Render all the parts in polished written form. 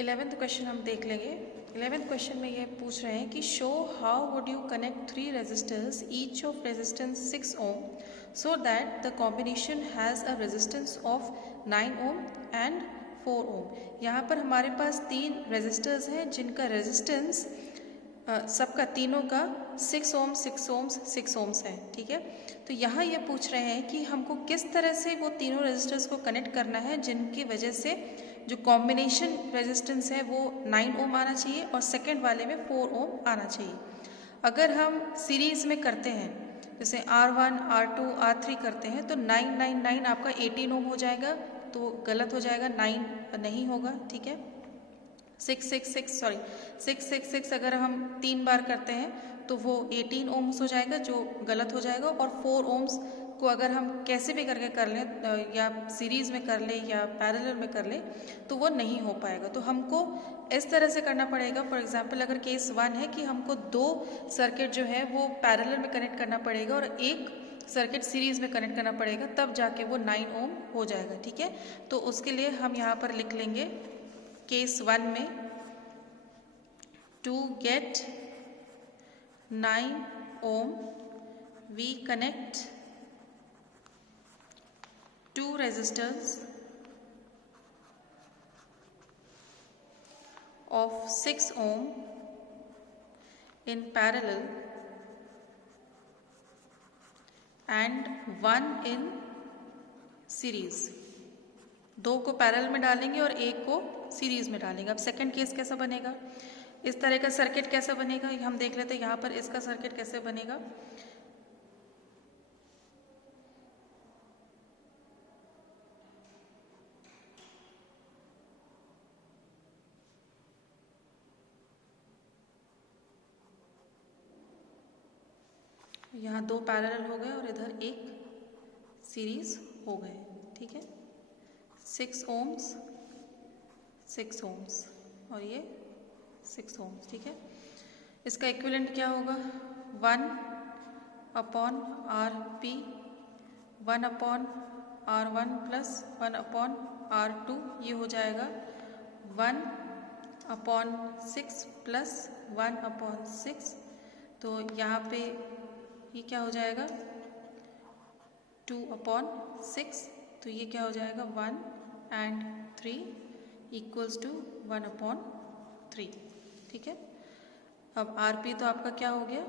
11th question हम देख लेंगे। 11th क्वेश्चन में ये पूछ रहे हैं कि show how would you connect 3 resistors each of resistance 6 ohm so that the combination has a resistance of 9 ohm and 4 ohm. यहाँ पर हमारे पास 3 रेजिस्टर्स हैं जिनका रेजिस्टेंस सबका तीनों का 6 ओम 6 ओम्स 6 ओम्स है। ठीक है, तो यहाँ ये पूछ रहे हैं कि हमको किस तरह से वो तीनों रेजिस्टर्स को कनेक्ट करना है जिनकी वजह से जो कॉम्बिनेशन रेजिस्टेंस है वो 9 ओम आना चाहिए और सेकंड वाले में 4 ओम आना चाहिए। अगर हम सीरीज़ में करते हैं जैसे R1 R2 R3 करते हैं तो 9 9 9 आपका 18 ओम हो जाएगा, तो गलत हो जाएगा, 9 नहीं होगा। ठीक है, 666 अगर हम 3 बार करते हैं तो वो 18 ओम्स हो जाएगा जो गलत हो जाएगा। और 4 ओम्स को अगर हम कैसे भी करके कर लें या सीरीज़ में कर लें या पैरेलल में कर लें तो वो नहीं हो पाएगा। तो हमको इस तरह से करना पड़ेगा। फॉर एग्जांपल अगर केस 1 है कि हमको 2 सर्किट जो है वो पैरेलल में कनेक्ट करना पड़ेगा और एक सर्किट सीरीज़ में कनेक्ट करना पड़ेगा, तब जाके वो 9 ओम हो जाएगा। ठीक है, तो उसके लिए हम यहाँ पर लिख लेंगे केस 1 में to get 9 ohm we connect 2 resistors of 6 ohm in parallel and 1 in series। 2 को पैरेलल में डालेंगे और एक को सीरीज में डालेंगे। अब सेकंड केस कैसा बनेगा, इस तरह का सर्किट कैसा बनेगा हम देख लेते हैं। यहाँ पर इसका सर्किट कैसे बनेगा, यहाँ 2 पैरेलल हो गए और इधर एक सीरीज हो गए। ठीक है, 6 ओम्स 6 ओम्स और ये 6 ओम्स। ठीक है, इसका इक्विवेलेंट क्या होगा, 1/RP 1/R1 प्लस 1/R2, ये हो जाएगा 1/6 प्लस 1/6। तो यहाँ पे ये क्या हो जाएगा 2/6, तो ये क्या हो जाएगा 1 and 3 इक्वल्स टू 1/3। ठीक है, अब RP तो आपका क्या हो गया,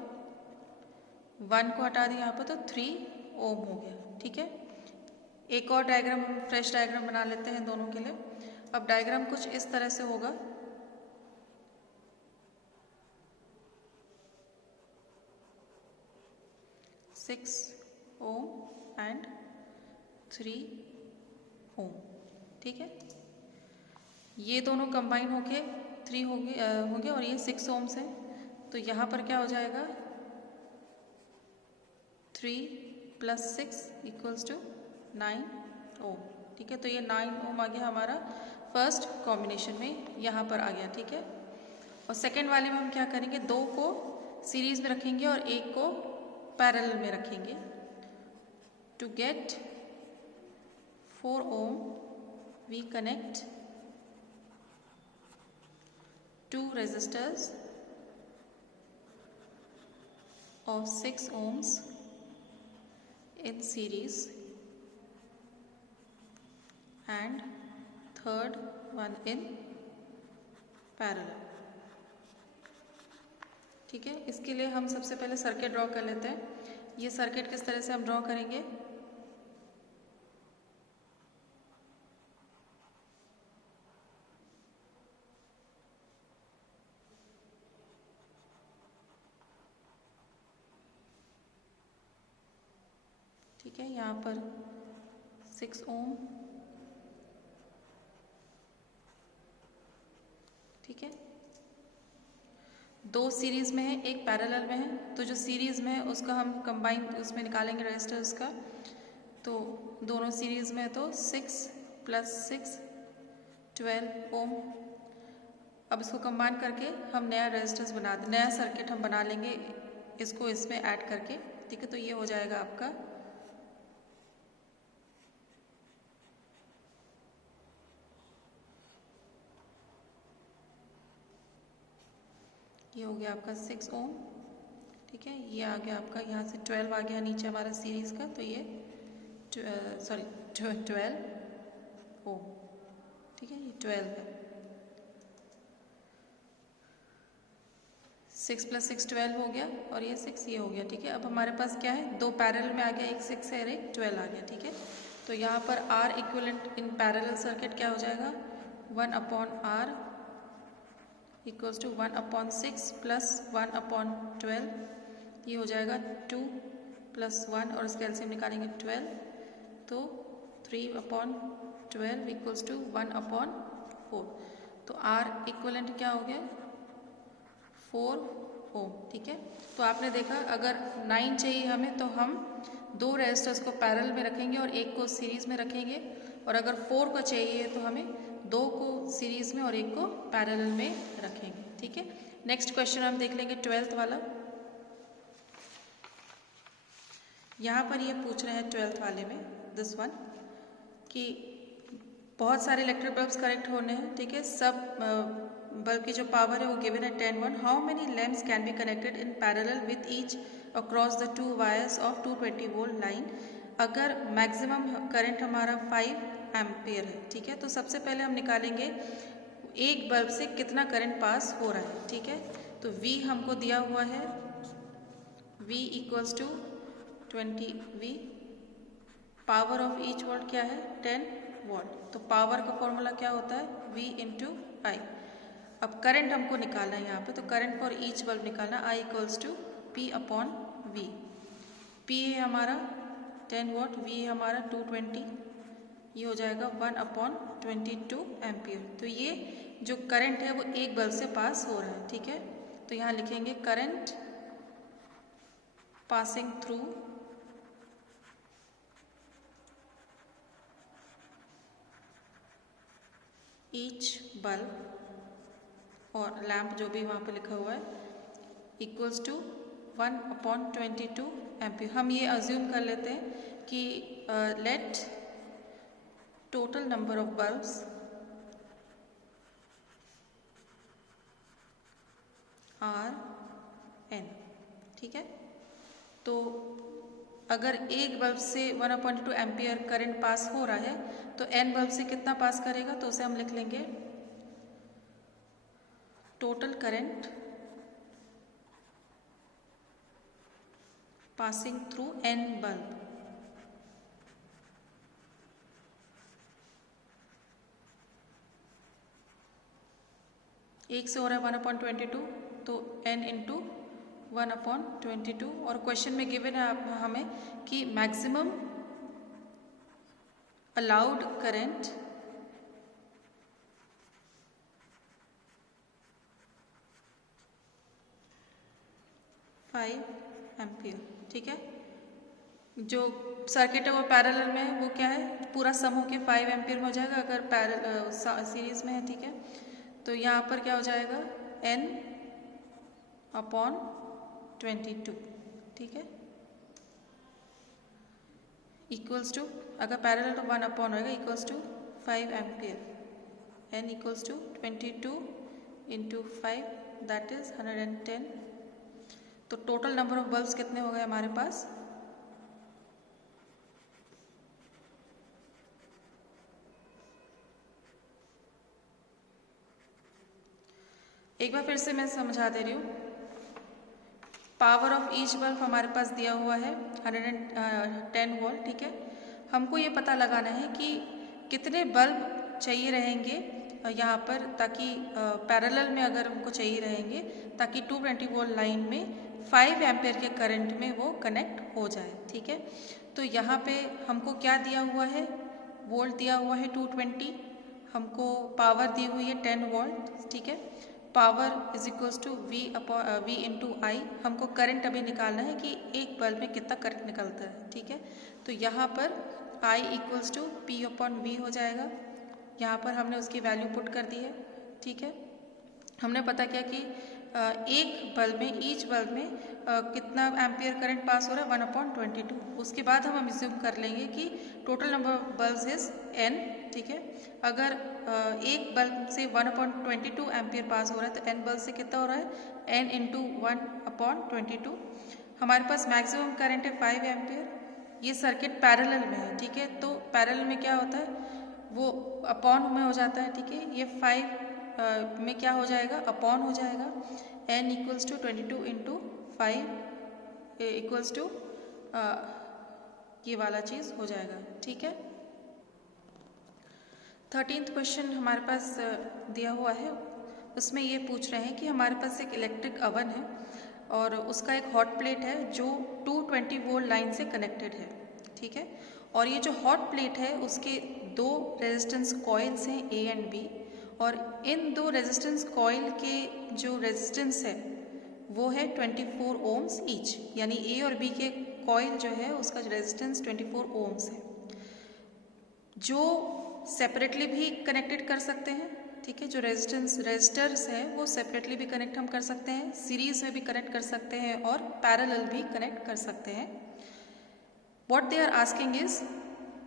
1 को हटा दिया यहाँ पर तो 3 ओम हो गया। ठीक है, एक और डायग्राम हम फ्रेश डायग्राम बना लेते हैं दोनों के लिए। अब डायग्राम कुछ इस तरह से होगा, सिक्स ओम एंड 3 ओम। ठीक है, ये दोनों कंबाइन होके 3 होंगे और ये 6 ओम्स है, तो यहाँ पर क्या हो जाएगा 3 + 6 इक्वल्स टू 9 ओम। ठीक है, तो ये 9 ओम आ गया हमारा फर्स्ट कॉम्बिनेशन में, यहाँ पर आ गया। ठीक है, और सेकेंड वाले में हम क्या करेंगे, 2 को सीरीज में रखेंगे और एक को पैरेलल में रखेंगे। To get 4 ohm we connect 2 resistors of 6 ohms in series and third one in parallel। ठीक है, इसके लिए हम सबसे पहले सर्किट ड्रॉ कर लेते हैं। ये सर्किट किस तरह से हम ड्रॉ करेंगे, ठीक है, यहाँ पर 6 ओम। ठीक है, 2 सीरीज में है, एक पैरेलल में है, तो जो सीरीज में है उसका हम कंबाइन उसमें निकालेंगे रेजिस्टर्स का। तो दोनों सीरीज में है तो 6 + 6 12 ओम। अब इसको कंबाइन करके हम नया रेजिस्टेंस नया सर्किट हम बना लेंगे इसको इसमें ऐड करके। ठीक है, तो ये हो जाएगा आपका ये हो गया आपका 6 ओम, ठीक है। ये आ गया आपका यहाँ से 12 आ गया नीचे हमारा सीरीज़ का, तो ये 12 ओम, ठीक है। ये 12 है, 6 + 6 12 हो गया, और ये 6 ये हो गया, ठीक है। अब हमारे पास क्या है, दो पैरेलल में आ गया, एक 6 है और एक 12 आ गया, ठीक है। तो यहाँ पर R equivalent in parallel circuit क्या हो जाएगा, 1/R इक्वल्स टू 1/6 + 1/12, ये हो जाएगा 2 + 1 और इसका एलसीएम निकालेंगे 12, तो 3/12 इक्वल्स टू 1/4। तो R इक्विवेलेंट क्या हो गया, 4 ओम, ठीक है। तो आपने देखा अगर 9 चाहिए हमें तो हम दो रेजिस्टर्स को पैरेलल में रखेंगे और एक को सीरीज में रखेंगे, और अगर 4 को चाहिए तो हमें दो को सीरीज में और एक को पैरेलल में रखेंगे, ठीक है। नेक्स्ट क्वेश्चन हम देख लेंगे 12th वाला। यहाँ पर ये पूछ रहे हैं 12th वाले में दिस वन कि बहुत सारे इलेक्ट्रिक बल्ब्स कनेक्ट होने हैं, ठीक है। सब बल्ब की जो पावर है वो गिवन है 10 1। How many lamps can be connected in parallel with each across the 2 wires of 220 volt line. अगर मैक्सिमम करंट हमारा 5 एम्पियर है, ठीक है, तो सबसे पहले हम निकालेंगे एक बल्ब से कितना करंट पास हो रहा है, ठीक है। तो V हमको दिया हुआ है, V equals to 20V, power of each volt क्या है 10 वोल्ट, तो पावर का फॉर्मूला क्या होता है V × I। अब करंट हमको निकालना है यहाँ पे, तो करंट फॉर ईच बल्ब निकालना, I equals to P/V। P है हमारा 10 वोल्ट, V है हमारा 220, ये हो जाएगा 1/22 एम्पियर। तो ये जो करंट है वो एक बल्ब से पास हो रहा है, ठीक है। तो यहाँ लिखेंगे current passing through each bulb और लैम्प जो भी वहाँ पे लिखा हुआ है इक्वल्स टू 1/22 एम्पियर। हम ये अज्यूम कर लेते हैं कि let total number of bulbs are n, ठीक है। तो अगर एक बल्ब से 1/22 एम्पियर करंट पास हो रहा है तो n बल्ब से कितना पास करेगा, तो उसे हम लिख लेंगे total current passing through n bulb. एक से हो रहा है 1/22, तो n × 1/22, और क्वेश्चन में गिवन है हमें कि मैक्सिमम अलाउड करंट एम्पियर, ठीक है। जो सर्किट है वो पैरेलल में है, वो क्या है पूरा सम होके 5 एम्पियर में हो जाएगा अगर सीरीज में है, ठीक है। तो यहाँ पर क्या हो जाएगा n/22, ठीक है, इक्वल्स टू अगर पैरेलल तो 1/, होगा equals to 5 ampere, n equals to 22 × 5 that is 110। तो टोटल नंबर ऑफ बल्ब्स कितने हो गए हमारे पास, एक बार फिर से मैं समझा दे रही हूँ। पावर ऑफ ईच बल्ब हमारे पास दिया हुआ है 110 वोल्ट, ठीक है। हमको ये पता लगाना है कि कितने बल्ब चाहिए रहेंगे यहाँ पर, ताकि पैरेलल में अगर हमको चाहिए रहेंगे ताकि 220 वोल्ट लाइन में 5 एम्पियर के करंट में वो कनेक्ट हो जाए, ठीक है। तो यहाँ पे हमको क्या दिया हुआ है, वोल्ट दिया हुआ है 220, हमको पावर दी हुई है 10 वोल्ट, ठीक है। Power is equals to V × I। हमको करंट अभी निकालना है कि एक बल्ब में कितना करंट निकलता है, ठीक है। तो यहाँ पर I इक्वल्स टू P/V हो जाएगा, यहाँ पर हमने उसकी वैल्यू पुट कर दी है, ठीक है। हमने पता किया कि एक बल्ब में, ईच बल्ब में कितना एम्पियर करंट पास हो रहा है, 1/22। उसके बाद हम अज्यूम कर लेंगे कि total number of bulbs is n, ठीक है। अगर एक बल्ब से 1/22 एम्पियर पास हो रहा है तो n बल्ब से कितना हो रहा है, n इंटू 1/22। हमारे पास मैक्सिमम करंट है 5 एम्पियर। ये सर्किट पैरेलल में है, ठीक है। तो पैरेलल में क्या होता है, वो अपॉन में हो जाता है, ठीक है। ये 5 में क्या हो जाएगा, अपॉन हो जाएगा। n equals to 22 into 5 equals to ये वाला चीज़ हो जाएगा, ठीक है। 13th क्वेश्चन हमारे पास दिया हुआ है। उसमें ये पूछ रहे हैं कि हमारे पास एक इलेक्ट्रिक अवन है और उसका एक हॉट प्लेट है जो 220 वोल्ट लाइन से कनेक्टेड है, ठीक है। और ये जो हॉट प्लेट है उसके दो रेजिस्टेंस कॉइल्स हैं A एंड B, और इन दो रेजिस्टेंस कॉइल के जो रेजिस्टेंस है वो है 24 ओम्स ईच, यानी A और B के कॉइल जो है उसका रेजिस्टेंस 24 ओम्स है, जो सेपरेटली भी कनेक्टेड कर सकते हैं, ठीक है। जो रेजिस्टर्स है वो सेपरेटली भी कनेक्ट हम कर सकते हैं, सीरीज में भी कनेक्ट कर सकते हैं और पैरेलल भी कनेक्ट कर सकते हैं। What they are asking is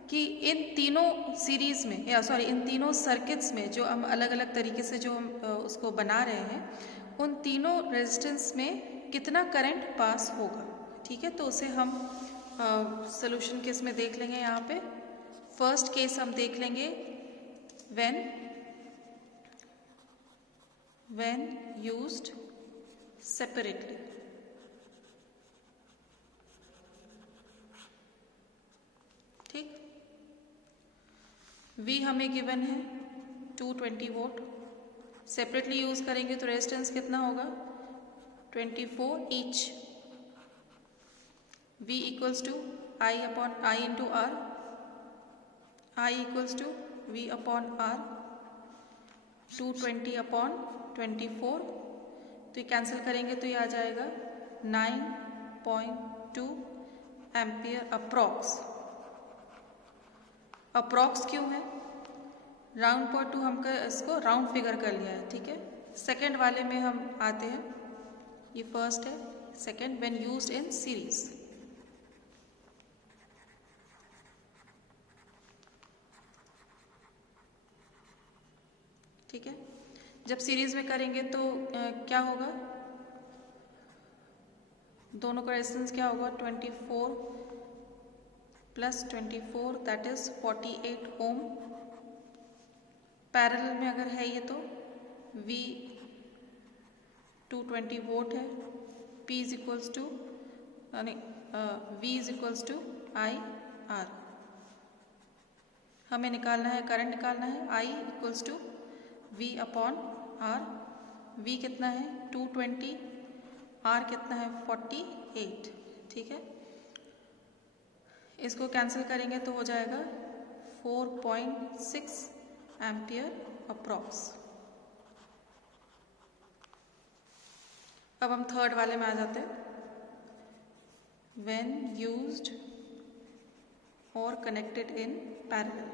कि इन तीनों सीरीज में, या सॉरी इन तीनों सर्किट्स में जो हम अलग अलग तरीके से जो हम उसको बना रहे हैं, उन तीनों रेजिस्टेंस में कितना करंट पास होगा, ठीक है। तो उसे हम सोल्यूशन केस में देख लेंगे। यहाँ पे फर्स्ट केस हम देख लेंगे when used separately, ठीक। V हमें गिवन है 220 वोल्ट, सेपरेटली यूज करेंगे तो रेजिस्टेंस कितना होगा, 24 each. V equals to I upon I into R, I equals to V upon R, 220 upon 24, तो ये कैंसिल करेंगे तो ये आ जाएगा 9.2 एम्पियर अप्रॉक्स। अप्रॉक्स क्यों है, राउंड पॉइंट टू हम इसको राउंड फिगर कर लिया है, ठीक है। सेकेंड वाले में हम आते हैं, ये फर्स्ट है, second when used in series, ठीक है। जब सीरीज में करेंगे तो क्या होगा, दोनों का रेजिस्टेंस क्या होगा, 24 plus 24 that is 48 ohm. Parallel में अगर है ये तो V 220 वोल्ट है, P is equals to V is equals to I R। हमें निकालना है, करंट निकालना है, I equals to V upon R। V कितना है 220, R कितना है 48, ठीक है। इसको कैंसिल करेंगे तो हो जाएगा 4.6 एम्पियर अप्रॉक्स। अब हम थर्ड वाले में आ जाते हैं, व्हेन यूज्ड और कनेक्टेड इन पैरेलल।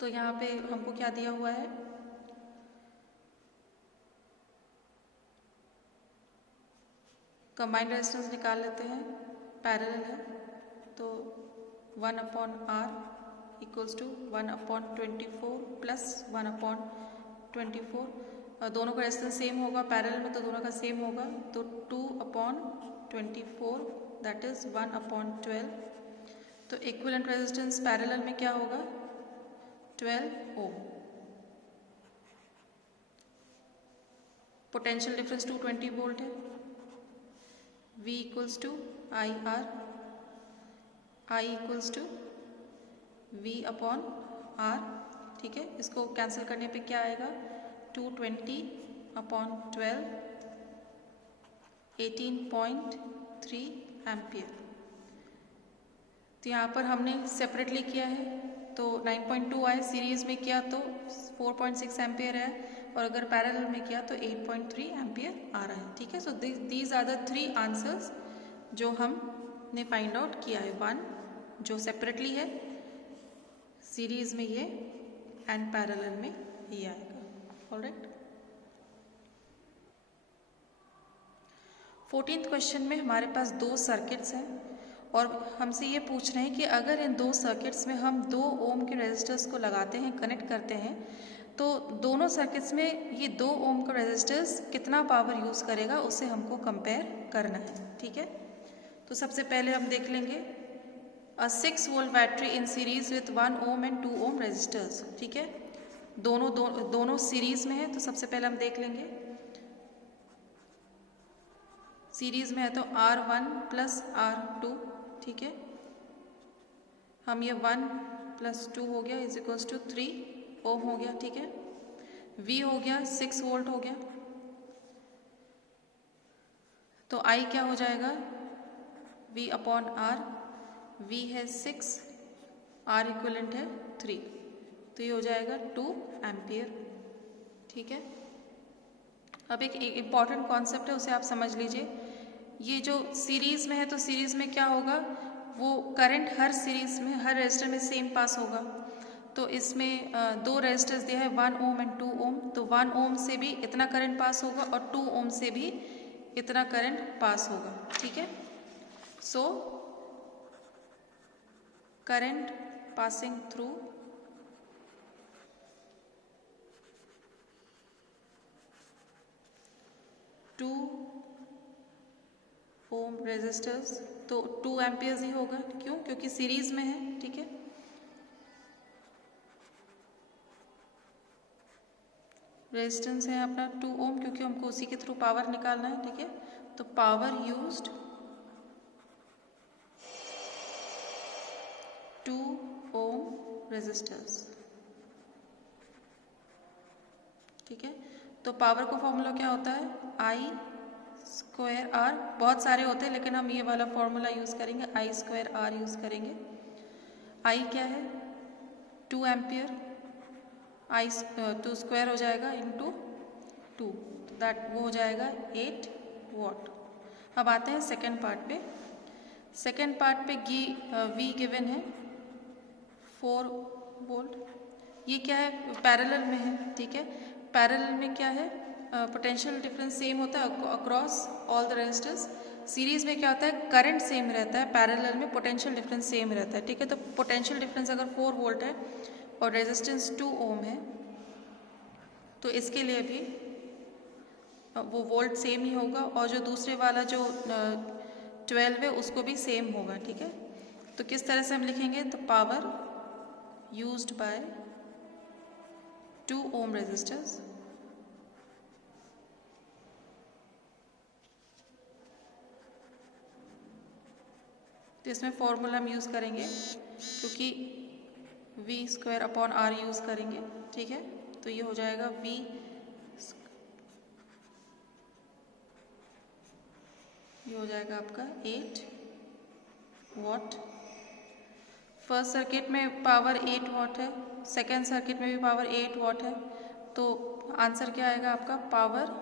तो यहाँ पे हमको क्या दिया हुआ है, कंबाइंड रेजिस्टेंस निकाल लेते हैं, पैरेलल है तो 1 upon R equals to 1 upon 24 plus 1 upon 24। दोनों का रेजिस्टेंस सेम होगा, पैरेलल में तो दोनों का सेम होगा, तो 2 अपॉन 24 दैट इज 1 अपॉन 12। तो इक्विवेलेंट रेजिस्टेंस पैरेलल में क्या होगा, 12 ओम। पोटेंशियल डिफरेंस 220 वोल्ट है, V equals to I R, I equals to V upon R, ठीक है। इसको कैंसिल करने पे क्या आएगा, 220 अपॉन 12, 18.3 एम्पियर। तो यहाँ पर हमने सेपरेटली किया है तो 9.2 आए, सीरीज में किया तो 4.6 एम्पियर है, और अगर पैरेलल में किया तो 8.3 एम्पियर आ रहा है, ठीक है। So these are the 3 answers जो हमने फाइंड आउट किया है। 1 जो सेपरेटली है, सीरीज में ये, एंड पैरेलल में ये आएगा। ऑलराइट, 14th क्वेश्चन में हमारे पास दो सर्किट्स हैं और हमसे ये पूछ रहे हैं कि अगर इन दो सर्किट्स में हम 2 ओम के रेजिस्टर्स को लगाते हैं, कनेक्ट करते हैं, तो दोनों सर्किट्स में ये 2 ओम का रेजिस्टर्स कितना पावर यूज़ करेगा उसे हमको कंपेयर करना है। ठीक है, तो सबसे पहले हम देख लेंगे a 6 volt battery in series with 1 ohm and 2 ohm resistors. ठीक है, दोनों सीरीज में है, तो सबसे पहले हम देख लेंगे सीरीज में है तो R1 प्लस R2। ठीक है, हम ये 1 प्लस 2 हो गया इज इक्वल्स टू 3 ओम हो गया। ठीक है, V हो गया 6 वोल्ट हो गया, तो I क्या हो जाएगा V अपॉन R, V है 6, R इक्वलेंट है 3, तो ये हो जाएगा 2 एम्पियर। ठीक है, अब एक इम्पॉर्टेंट कॉन्सेप्ट है उसे आप समझ लीजिए। ये जो सीरीज में है तो सीरीज में क्या होगा, वो करंट हर सीरीज में हर रेजिस्टर में सेम पास होगा। तो इसमें 2 रेजिस्टर्स दिया है 1 ओम एंड 2 ओम, तो 1 ओम से भी इतना करंट पास होगा और 2 ओम से भी इतना करंट पास होगा। ठीक है, so current passing through 2 ohm resistors, तो 2 एम्पियर्स ही होगा। क्यों? क्योंकि सीरीज में है। ठीक है, रेजिस्टेंस है अपना 2 ओम क्योंकि हमको उसी के थ्रू पावर निकालना है। ठीक है, तो पावर यूज्ड 2 ओम रेजिस्टर्स। ठीक है, तो पावर का फॉर्मूला क्या होता है I स्क्वायर R। बहुत सारे होते हैं लेकिन हम ये वाला फॉर्मूला यूज़ करेंगे, I स्क्वायर R यूज़ करेंगे। I क्या है 2 एम्पियर, I 2 स्क्वायर हो जाएगा इंटू 2, दैट वो हो जाएगा 8 वॉट। अब आते हैं सेकेंड पार्ट पे। सेकेंड पार्ट पे V गिवन है 4 वोल्ट। ये क्या है पैरेलल में है। ठीक है, पैरेलल में क्या है पोटेंशियल डिफरेंस सेम होता है across all the resistors. Series में क्या होता है करंट सेम रहता है, पैरेलल में पोटेंशियल डिफरेंस सेम रहता है। ठीक है, तो पोटेंशियल डिफरेंस अगर 4 वोल्ट है और रेजिस्टेंस 2 ओम है तो इसके लिए भी वो वोल्ट सेम ही होगा और जो दूसरे वाला जो 12 है उसको भी सेम होगा। ठीक है, तो किस तरह से हम लिखेंगे, तो power used by 2 ohm resistors तो इसमें फॉर्मूला हम यूज़ करेंगे क्योंकि V square upon R use करेंगे। ठीक है, तो ये हो जाएगा V ये हो जाएगा आपका 8 वॉट। फर्स्ट सर्किट में पावर 8 वॉट है, सेकेंड सर्किट में भी पावर 8 वॉट है, तो आंसर क्या आएगा आपका power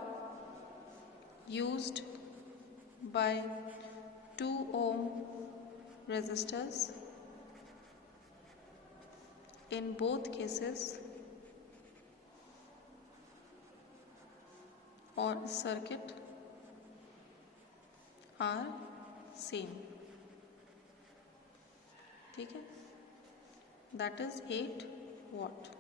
used by 2 ohm resistors in both cases or circuit are same. ठीक है, that is 8 watt।